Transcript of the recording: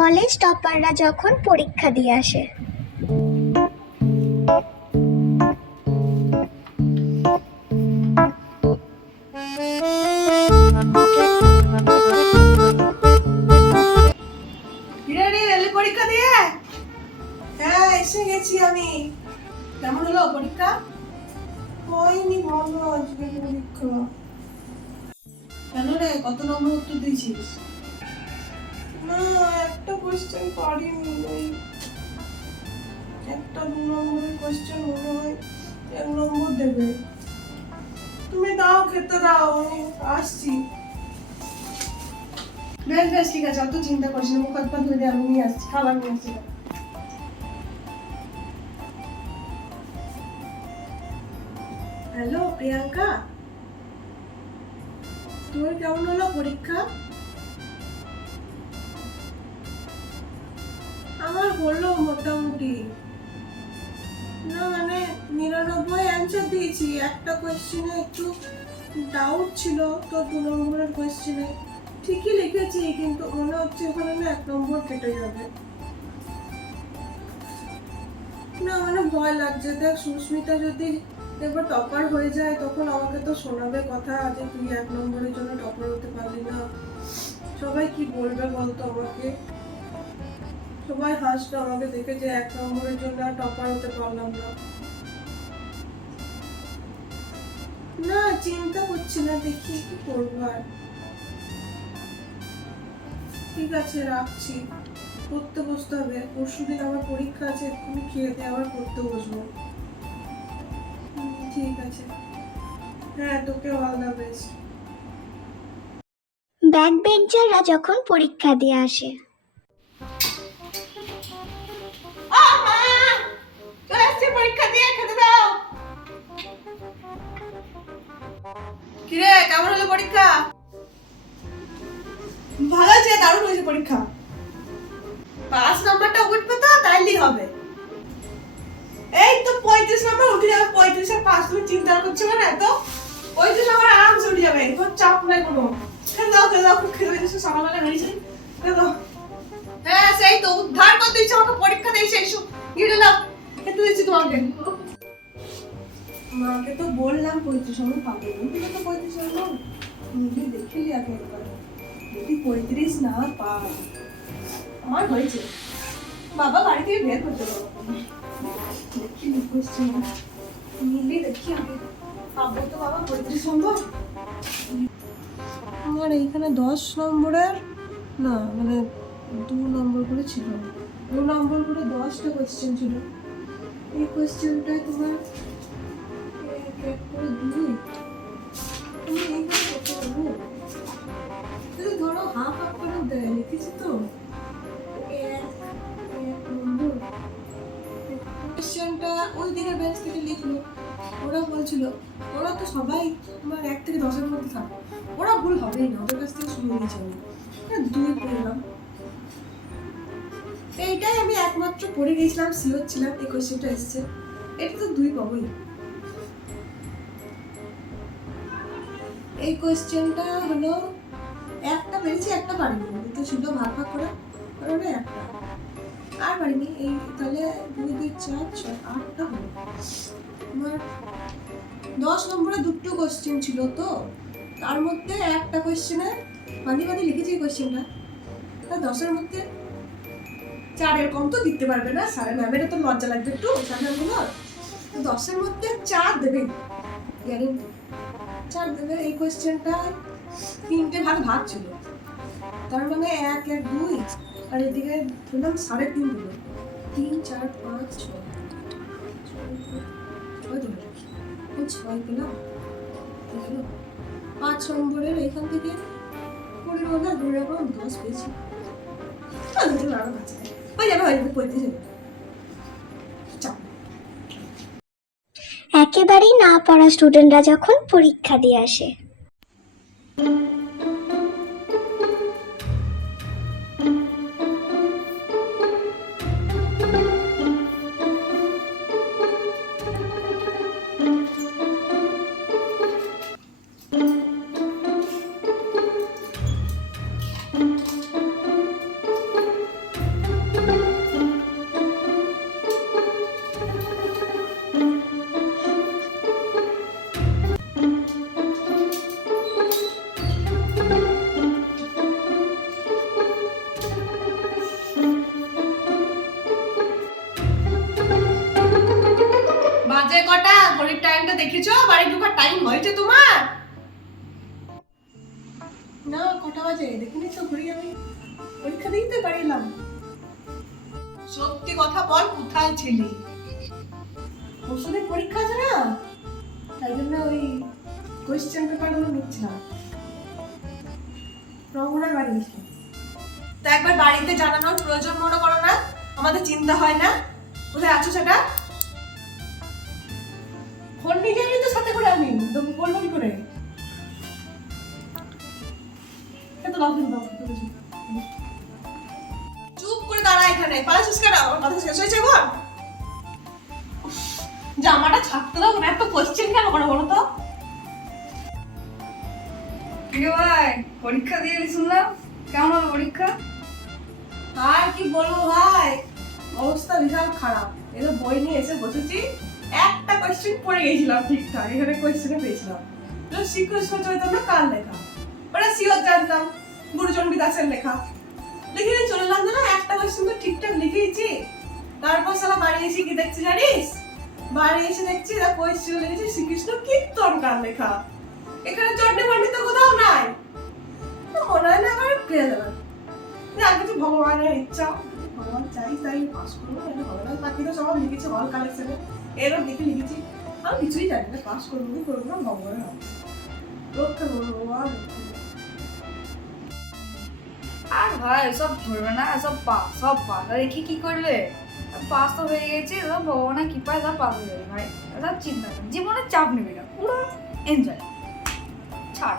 College টপাররা যখন পরীক্ষা দিয়ে আসে। পরীক্ষা দিয়ে? হ্যাঁ এসে গেছি আমি। কেমন হলো পরীক্ষা? কত নম্বর উত্তর দিয়েছিস? একটা কোয়েশ্চেন পারিনি ওই একটা দু নম্বরের কোয়েশ্চেন মনে হয় এক নম্বর দেবে। তুমি দাও, খেতে দাও, আমি আসছি। বেশ বেশ, ঠিক আছে, অত চিন্তা করিস না, মুখ হাত পা ধুয়ে আমি নিয়ে আসছি, খাবার নিয়ে আসছি। হ্যালো, প্রিয়াঙ্কা? তোর কেমন হলো পরীক্ষা? হলো মোটামুটি। না মানে নিরানব্বই অ্যান্সার দিয়েছি। একটা কোয়েশ্চেনে একটু ডাউট ছিল, তো দু নম্বরের কোয়েশ্চেনে ঠিকই লিখেছি, কিন্তু মনে হচ্ছে ওখানে না এক নম্বর কেটে যাবে। না মানে ভয় লাগছে। দেখ, সুস্মিতা যদি এবার টপার হয়ে যায়, তখন আমাকে তো শোনাবে কথা যে তুই এক নম্বরের জন্য টপার হতে পারলি না। সবাই কি বলবে বলতো আমাকে? সবাই হাসলো আমাকে দেখে যে এক নম্বরের জন্য আর টপার হতে পারলাম না। না, চিন্তা করছি না, দেখি কি করব আর। ঠিক আছে, রাখছি। পড়তে বসতে হবে। পরশু দিন আমার পরীক্ষা আছে, এক্ষুনি খেয়ে দিয়ে আবার পড়তে বসবো। ঠিক আছে। হ্যাঁ তোকে অল দ্য বেস্ট ব্যাক বেঞ্চাররা যখন পরীক্ষা দিয়ে আসে কিরে, কেমন হলো পরীক্ষা? ভালো আছে, দারুণ হয়েছে পরীক্ষা। পাঁচ নাম্বারটা উঠবে তো তাইলেই হবে। এই তো পঁয়ত্রিশ নাম্বার, উঠে যাবে পঁয়ত্রিশ আর তুমি চিন্তা করছ না তো পঁয়ত্রিশ নাম্বার আরামসে উঠে যাবে তোর চাপ নাই কোনো। দাও খেয়ে দাও খেয়ে দিয়েছ সকালবেলা বেরিয়েছি। দাও হ্যাঁ সেই তো, উদ্ধার করতে দিচ্ছে আমাকে পরীক্ষা দিয়েছে, এসো। গিয়ে দাও খেতে দিচ্ছি তোমাকে। মাকে তো বললাম পঁয়ত্রিশ নম্বর পাবো কিন্তু তো পঁয়ত্রিশ নম্বর নিজে দেখিলি আগে একবার। যদি পঁয়ত্রিশ না পাই আমার হয়েছে। বাবা বাড়ি থেকে বের করতে পারব দেখি কোশ্চেন মিলিয়ে দেখি আগে। পাবো তো বাবা পঁয়ত্রিশ নম্বর আমার এইখানে দশ নম্বরের, না মানে দু নম্বর করে ছিল। দু নম্বর করে দশটা কোয়েশ্চেন ছিল। এই কোয়েশ্চেনটায় তোমার ওই দিকে বেঞ্চ থেকে লিখলো। ওরা বলছিল, ওরা তো সবাই তোমার এক থেকে দশের মধ্যে থাকে। ওরা ভুল হবেই না, ওদের কাছ থেকে শুনে নিয়েছি আমি দুই পেলাম এইটাই আমি একমাত্র পড়ে গেছিলাম সিওর ছিলাম এই কোয়েশ্চেনটা এসছে। এটা তো দুই পাবোই। এই কোয়েশ্চেনটা হলো, একটা পেরেছি একটা পারিনি। তো ছিল ভাগ ভাগ করে কারণে একটা। আর পারিনি এই তাহলে দুই দুই চার, ছয়, আটটা হলো আমার দশ নম্বরে দুটো কোয়েশ্চেন ছিল তো। তার মধ্যে একটা কোয়েশ্চেনে বাদি বাদি লিখেছি এই কোয়েশ্চেনটা তা দশের মধ্যে চারের কম তো দিতে পারবে না। সাড়ে ম্যামের তো লজ্জা লাগবে একটু সাধারণগুলো তো দশের মধ্যে চার দেবে। গ্যারেন্টি চার দেবে এই কোয়েশ্চেনটা তিনটে ভাগ ভাগ ছিল। তার মানে এক এক, দুই আর এদিকে ধরলাম সাড়ে তিন দিল তিন, চার, পাঁচ, ছয়। ছয় ছয় পাঁচ নম্বরের এখান থেকে পনেরো হাজার ধরে রাখলাম দশ পেয়েছি। একেবারেই না পড়া স্টুডেন্টরা যখন পরীক্ষা দিয়ে আসে। দেখেছ? বাড়ি টাইম হয়েছে তোমার? না, কটা বাজে? দেখিনি তো ঘুরি আমি। পরীক্ষা দিই তো বাড়ি এলাম। সত্যি কথা বল, কোথায় ছিলি? পরীক্ষা আছে না? তাই জন্য ওই কোয়েশ্চেন পেপারগুলো নিচ্ছিলাম রঘুনার বাড়ি তা একবার বাড়িতে জানানোর প্রয়োজন মনে করো না? আমাদের চিন্তা হয় না? কোথায় আছো সেটা? ফোন নিয়ে যাইনি তো সাথে করে আমি? তো বলব কি করে তো দাও। চুপ করে দাঁড়া এখানে। পালাচ্ছিস কেন? আমার কথা শেষ হয়েছে উফ, জামাটা ছাড়তে দাও এত কোশ্চেন কেন করে বলো তো? ভাই পরীক্ষা দিয়ে শুনলাম। কেমন হলো পরীক্ষা? আর কি বলব ভাই? অবস্থা বিশাল খারাপ। এই তো বই নিয়ে এসে বসেছি। একটা কোয়েশ্চেন পড়ে গেছিলাম ঠিকঠাক, এখানে কোয়েশ্চেনে পেয়েছিলাম। তো শ্রীকৃষ্ণ চৈতন্য কার লেখা? ওটা শিওর জানতাম গুরুচন্ডী দাসের লেখা। লিখে দিয়ে চলে এলাম না একটা কোয়েশ্চেন তো ঠিকঠাক লিখেইছি। তারপর সালা বাড়ি এসে কি দেখছি জানিস? বাড়ি এসে দেখছি না কোয়েশ্চেন লিখেছি, শ্রীকৃষ্ণ, কীর্তন কার লেখা? এখানে চন্ডী পণ্ডিত তো কোথাও নাই। মনে হয় না আবার পেয়ে যাবেন না কিছু ভগবানের ইচ্ছা, ভগবান চাই, তাই পাস করব ভগবান বাকি তো সব লিখেছে হল কালেকশনে এরও দেখে লিখেছি। আমি কিছুই জানি না পাস করব কি করব না। আর ভাই, সব ধরবে না, সব পাস সব আর দেখি কি করবে? পাস তো হয়ে গেছে ভগবানের কৃপায় সব পাস হয়ে যাবে ভাই। সব চিন্তা জীবনে চাপ নেবে না, পুরো এনজয় ছাড়।